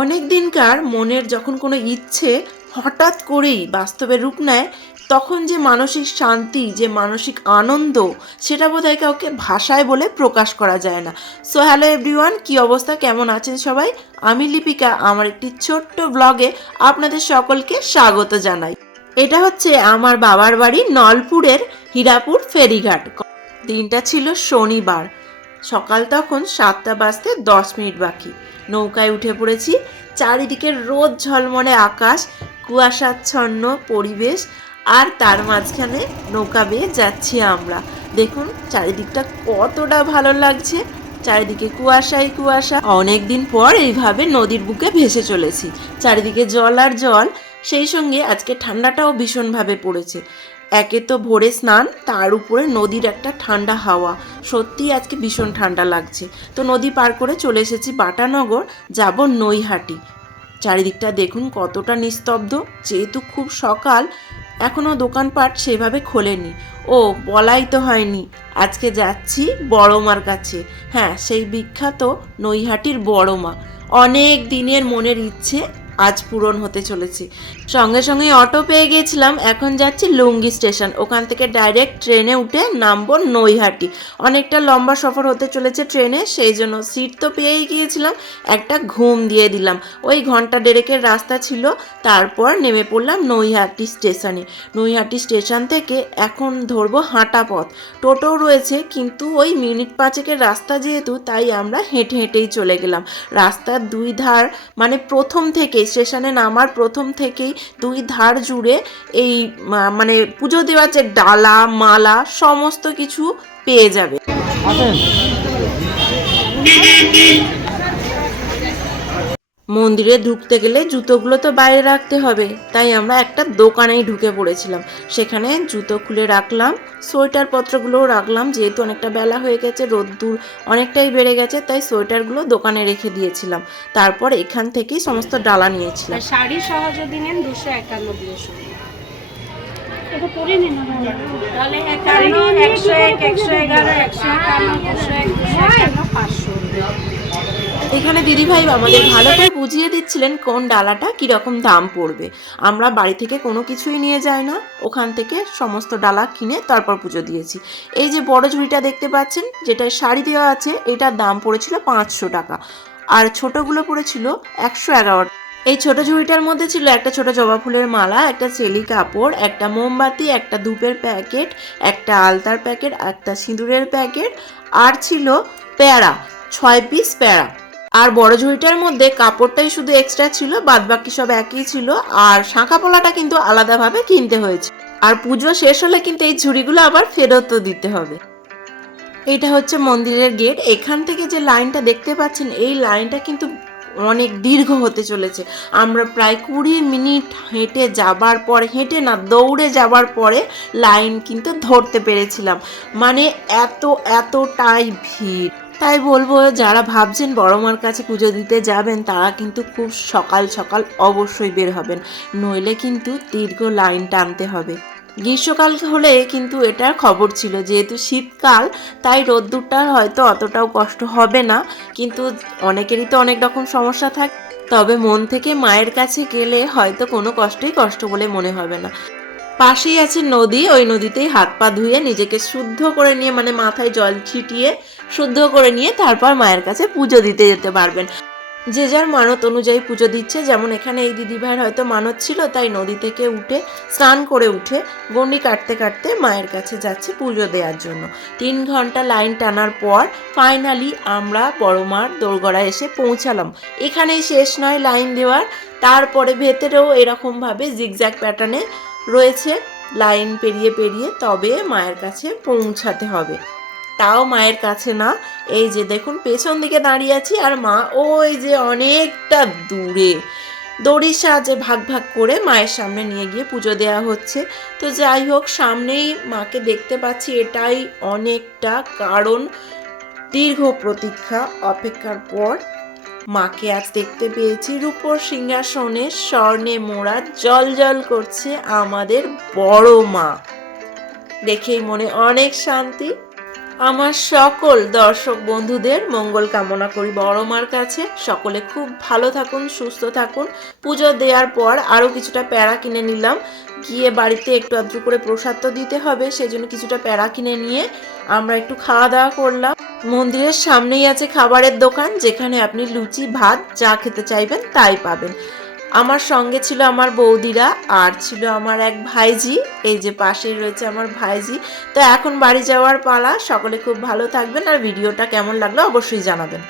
অনেক দিনকার মনের যখন কোনো ইচ্ছে হঠাৎ করেই বাস্তবে রূপ নেয়, তখন যে মানসিক শান্তি, যে মানসিক আনন্দ, সেটা বোধহয় কাউকে ভাষায় বলে প্রকাশ করা যায় না। সো হ্যালো এভরিওয়ান কি অবস্থা? কেমন আছেন সবাই? আমি লিপিকা, আমার একটি ছোট্ট ব্লগে আপনাদের সকলকে স্বাগত জানাই। এটা হচ্ছে আমার বাবার বাড়ি নলপুরের হীরাপুর ফেরিঘাট। দিনটা ছিল শনিবার। সকাল তখন সাতটা বাজতে দশ মিনিট বাকি। নৌকায় উঠে পড়েছি। চারিদিকে রোদ, ঝলমলে আকাশ, কুয়াশাচ্ছন্ন পরিবেশ আর তার মাঝখানে নৌকা বেয়ে যাচ্ছি আমরা। দেখুন, চারিদিকটা কতটা ভালো লাগছে। চারিদিকে কুয়াশাই কুয়াশা। অনেক দিন পর এইভাবে নদীর বুকে ভেসে চলেছি। চারিদিকে জল আর জল। সেই সঙ্গে আজকে ঠান্ডাটাও ভীষণভাবে পড়েছে। একে তো ভোরে স্নান, তার উপরে নদীর একটা ঠান্ডা হাওয়া। সত্যি আজকে ভীষণ ঠান্ডা লাগছে। তো নদী পার করে চলে এসেছি বাটানগর, যাব নৈহাটি। চারিদিকটা দেখুন কতটা নিস্তব্ধ। যেহেতু খুব সকাল এখনও দোকানপাট সেভাবে খোলেনি। ও, বলাই তো হয়নি। আজকে যাচ্ছি বড়মার কাছে। হ্যাঁ সেই বিখ্যাত নৈহাটির বড়মা। অনেক দিনের মনের ইচ্ছে আজ পূরণ হতে চলেছে। সঙ্গে সঙ্গে অটো পেয়ে গিয়েছিলাম, এখন যাচ্ছি লুঙ্গি স্টেশন। ওখান থেকে ডাইরেক্ট ট্রেনে উঠে নামবো নৈহাটি। অনেকটা লম্বা সফর হতে চলেছে ট্রেনে, সেই জন্য সিট তো পেয়েই গিয়েছিলাম, একটা ঘুম দিয়ে দিলাম। ওই ঘণ্টা দেড়েকের রাস্তা ছিল, তারপর নেমে পড়লাম নৈহাটি স্টেশনে। নৈহাটি স্টেশন থেকে এখন ধরবো হাঁটা পথ। টোটোও রয়েছে, কিন্তু ওই মিনিট পাঁচেকের রাস্তা যেহেতু, তাই আমরা হেঁটে হেঁটেই চলে গেলাম। রাস্তার দুই ধার মানে প্রথম থেকেই স্টেশনে নামার প্রথম থেকেই দুই ধার জুড়ে এই মানে পুজো দেওয়ার যে ডালা, মালা, সমস্ত কিছু পেয়ে যাবে। মন্দিরে ঢুকতে গেলে জুতোগুলো তো বাইরে রাখতে হবে। তাই আমরা একটা দোকানেই ঢুকে পড়েছিলাম। সেখানে জুতো খুলে রাখলাম সোয়েটার পত্রগুলোও রাখলাম যেহেতু অনেকটা বেলা হয়ে গেছে রোদ্দুর অনেকটাই বেড়ে গেছে তাই সোয়েটারগুলো দোকানে রেখে দিয়েছিলাম। তারপর এখান থেকেই সমস্ত ডালা নিয়েছিলাম। শাড়ি সহ যদি নেন দুশো একান্ন দিয়েছ এটা পরে নিন তাহলে একান্ন একশো এক একশো এগারো একশো একান্ন দুশো এক দুশো একান্ন পাঁচশো এখানে দিদিভাই আমাদের ভালো করে বুঝিয়ে দিচ্ছিলেন কোন ডালাটা কীরকম দাম পড়বে। আমরা বাড়ি থেকে কোনো কিছুই নিয়ে যাই না। ওখান থেকে সমস্ত ডালা কিনে তারপর পুজো দিয়েছি। এই যে বড় ঝুড়িটা দেখতে পাচ্ছেন যেটা শাড়ি দেওয়া আছে, এটার দাম পড়েছিল পাঁচশো টাকা। আর ছোটোগুলো পড়েছিল একশো এগারো এই ছোট ঝুড়িটার মধ্যে ছিল একটা ছোট জবা ফুলের মালা, একটা চেলি কাপড়, একটা মোমবাতি, একটা ধূপের প্যাকেট, একটা আলতার প্যাকেট, একটা সিঁদুরের প্যাকেট, আর ছিল প্যারা, ছয় পিস প্যারা। আর বড় ঝুড়িটার মধ্যে কাপড়টাই শুধু এক্সট্রা ছিল বাদ বাকি সব একই ছিল। আর শাঁখা পোলাটা কিন্তু আলাদাভাবে কিনতে হয়েছে। আর পুজো শেষ হলে কিন্তু এই ঝুড়িগুলো আবার ফেরতও দিতে হবে। এটা হচ্ছে মন্দিরের গেট। এখান থেকে যে লাইনটা দেখতে পাচ্ছেন, এই লাইনটা কিন্তু অনেক দীর্ঘ হতে চলেছে। আমরা প্রায় কুড়ি মিনিট হেঁটে যাবার পরে, হেঁটে না, দৌড়ে যাবার পরে লাইন কিন্তু ধরতে পেরেছিলাম। মানে এত, এতটাই ভিড়। তাই বলব, যারা ভাবছেন বড় মার কাছে পুজো দিতে যাবেন, তারা কিন্তু খুব সকাল সকাল অবশ্যই বের হবেন। নইলে কিন্তু দীর্ঘ লাইন টানতে হবে। গ্রীষ্মকাল হলে কিন্তু এটার খবর ছিল, যেহেতু শীতকাল, তাই রোদ্দুরটার হয়তো অতটাও কষ্ট হবে না। কিন্তু অনেকেরই তো অনেক রকম সমস্যা থাকে, তবে মন থেকে মায়ের কাছে গেলে হয়তো কোনো কষ্টই কষ্ট বলে মনে হবে না। পাশেই আছে নদী, ওই নদীতেই হাত পা ধুয়ে নিজেকে শুদ্ধ করে নিয়ে মানে মাথায় জল ছিটিয়ে শুদ্ধ করে নিয়ে তারপর মায়ের কাছে পুজো দিতে যেতে পারবেন। যে যার মানত অনুযায়ী পুজো দিচ্ছে, যেমন এখানে এই দিদিভাইয়ের হয়তো মানত ছিল, তাই নদী থেকে উঠে, স্নান করে উঠে গন্ডি কাটতে কাটতে মায়ের কাছে যাচ্ছে পুজো দেওয়ার জন্য। তিন ঘণ্টা লাইন টানার পর ফাইনালি আমরা বড় মার দোরগড়ায় এসে পৌঁছালাম। এখানেই শেষ নয় লাইন দেওয়ার, তারপরে ভেতরেও এরকমভাবে জিগজ্যাগ প্যাটার্নে রয়েছে। লাইন পেরিয়ে পেরিয়ে তবে মায়ের কাছে পৌঁছাতে হবে। তাও মায়ের কাছে না। এই যে দেখুন, পেছন দিকে দাঁড়িয়ে আছি আর মা ওই যে অনেকটা দূরে। দড়ির সাহায্যে ভাগ ভাগ করে মায়ের সামনে নিয়ে গিয়ে পুজো দেওয়া হচ্ছে। তো যাই হোক, সামনেই মাকে দেখতে পাচ্ছি। এটাই অনেকটা কারণ। দীর্ঘ প্রতীক্ষা অপেক্ষার পর মাকে আজ দেখতে পেয়েছি রূপর সিংহাসনে, স্বর্ণে মোড়া, জল জল করছে আমাদের বড় মা। দেখেই মনে অনেক শান্তি। আমার সকল দর্শক বন্ধুদের মঙ্গল কামনা করি। বড় মার কাছে সকলে খুব ভালো থাকুন, সুস্থ থাকুন। পুজো দেওয়ার পর আরও কিছুটা প্যারা কিনে নিলাম। গিয়ে বাড়িতে একটু আধটু করে প্রসাদ তো দিতে হবে সেই জন্য কিছুটা প্যারা কিনে নিয়ে আমরা একটু খাওয়া দাওয়া করলাম। মন্দিরের সামনেই আছে খাবারের দোকান, যেখানে আপনি লুচি, ভাত যা খেতে চাইবেন তাই পাবেন। আমার সঙ্গে ছিল আমার বৌদিরা আর ছিল আমার এক ভাইজি, এই যে পাশেই রয়েছে আমার ভাইজি। তো এখন বাড়ি যাওয়ার পালা, সকলে খুব ভালো থাকবেন আর ভিডিওটা কেমন লাগল অবশ্যই জানাবেন।